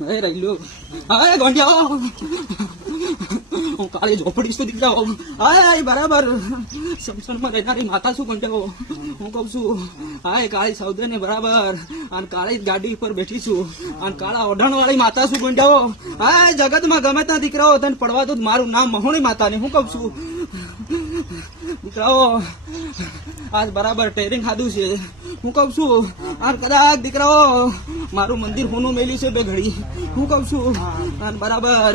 એ રહેલું હા ગોંડિયા હું કાળી ઝોપડી સુધી જાઉં હા બરાબર સમસનમાં રહેનારી માતા છું ગોંડિયાઓ હું કઉ છું હા કાળી સૌદે ને બરાબર અને કાળી ગાડી પર બેઠી છું અને કાળા ઓઢણ વાળી માતા છું ગોંડિયાઓ હા જગતમાં ગમે ત્યાં દીકરાઓ તને પડવા દો મારું નામ મહોણી માતા ને હું કઉ છું દીકરાઓ આજ બરાબર ટેરિંગ ખાધું છે હું કઉ છું અને કદાચ દીકરાઓ મારું મંદિર હોનું મેલ્યું છે બે ઘડી હું કઉ છું અને બરાબર